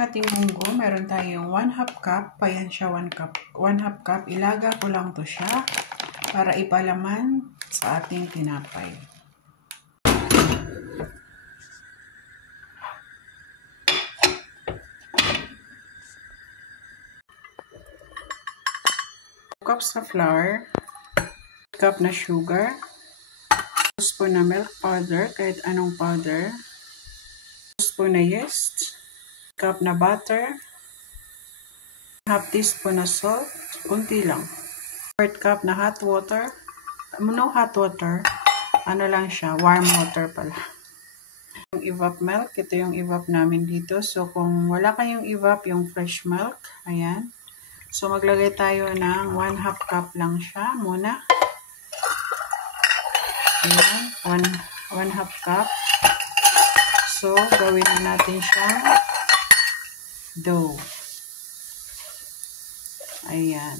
ating munggo, meron tayong 1/2 cup, pa yan siya 1 cup. 1/2 cup, ilaga ko lang to siya para ipalaman sa ating tinapay. Cups na flour, cup na sugar, spoon na milk powder, kahit anong powder, spoon na yeast, cup na butter, half teaspoon na salt, kunti lang, 1/4 cup na hot water, no hot water, ano lang siya, warm water pala. Yung evap milk, ito yung evap namin dito. So kung wala kayong evap, yung fresh milk, ayan. So maglagay tayo ng 1/2 cup lang siya muna. Ayan, 1/2 cup. So, gawin na natin siyang dough. Ayan.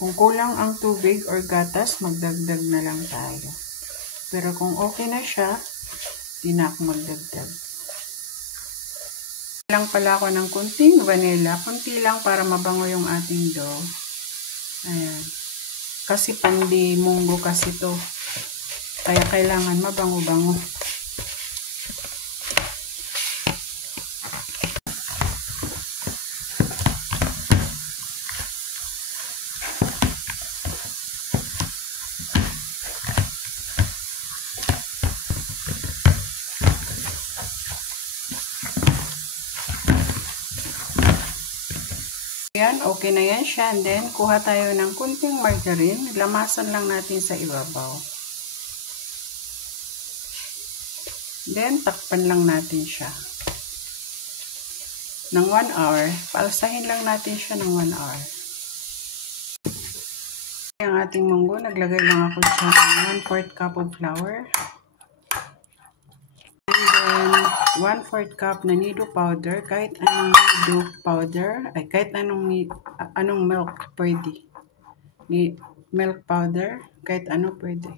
Kung kulang ang tubig or gatas, magdagdag na lang tayo. Pero kung okay na siya, di na ako magdagdag. Lang pala ako ng kunting vanilla. Kunti lang para mabango yung ating dough. Ayan. Kasi pandi munggo kasi to. Kaya kailangan mabango-bango. Ayan, okay na yan siya. And then, kuha tayo ng kunting margarine. Lamasan lang natin sa ibabaw. Then, takpan lang natin siya. Ng 1 hour. Paalsahin lang natin siya ng 1 hour. Ang ating munggo, naglagay lang ako siya ng 1/4 cup of flour. And then, 1/4 cup na nido powder, kahit anong nido powder, ay kahit anong milk pwede. Milk powder, kahit ano pwede.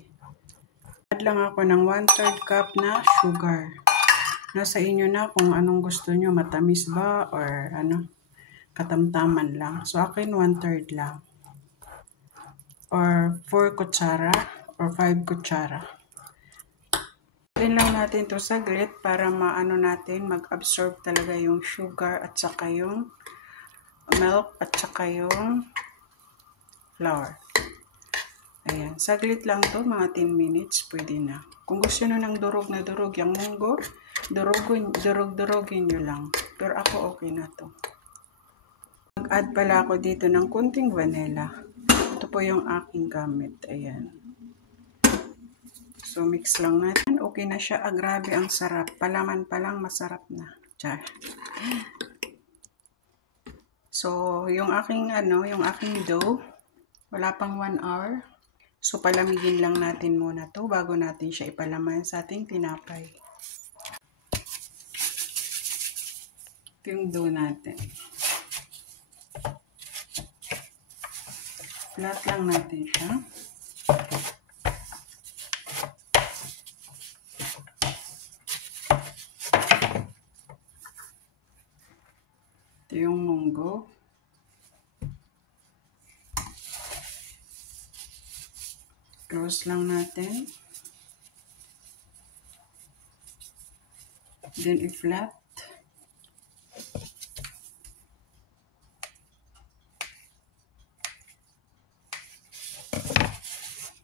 Add lang ako ng 1/3 cup na sugar. Nasa inyo na kung anong gusto nyo, matamis ba or ano, katamtaman lang. So akin 1/3 lang. Or 4 kutsara or 5 kutsara. Din lang natin to saglit para maano natin, mag-absorb talaga yung sugar at saka yung milk at saka yung flour. Ayan, saglit lang to, mga 10 minutes, pwede na. Kung gusto nyo ng durog na durog yung munggo, durog-durogin nyo lang. Pero ako okay na to. Mag-add pala ako dito ng kunting vanilla. Ito po yung aking gamit, ayan. So, mix lang natin. Okay na siya. Ah, grabe, ang sarap. Palaman pa lang, masarap na. Char. So, yung aking, yung aking dough, wala pang 1 hour. So, palamigin lang natin muna to bago natin siya ipalaman sa ating tinapay. Ito yung dough natin. Flat lang natin siya. Ito yung munggo. Close lang natin. Then i-flat.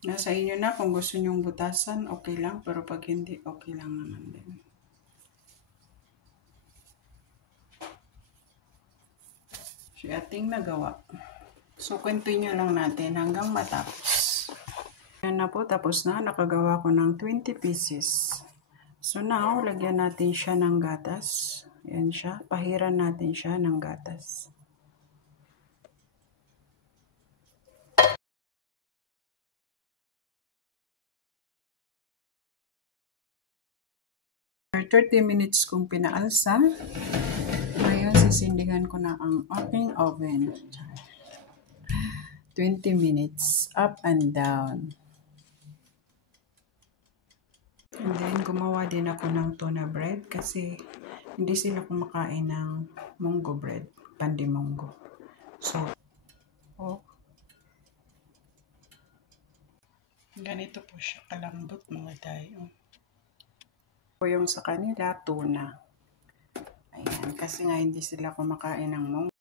Nasa inyo na kung gusto nyong butasan, okay lang. Pero pag hindi, okay lang naman din. So, ating nagawa. So, continue lang natin hanggang matapos. Yan na po, tapos na. Nakagawa ko ng 20 pieces. So, now, lagyan natin siya ng gatas. Yan siya. Pahiran natin siya ng gatas. For 30 minutes kong pinaalsa. Ngayon, sisindihan ko na ang aking oven. 20 minutes, up and down. And then, gumawa din ako ng tuna bread kasi hindi sila kumakain ng munggo bread, pandimunggo. So, ganito po siya kalambot mga tayo. O yung sa kanila, tuna. Ayan, kasi nga hindi sila kumakain ng munggo.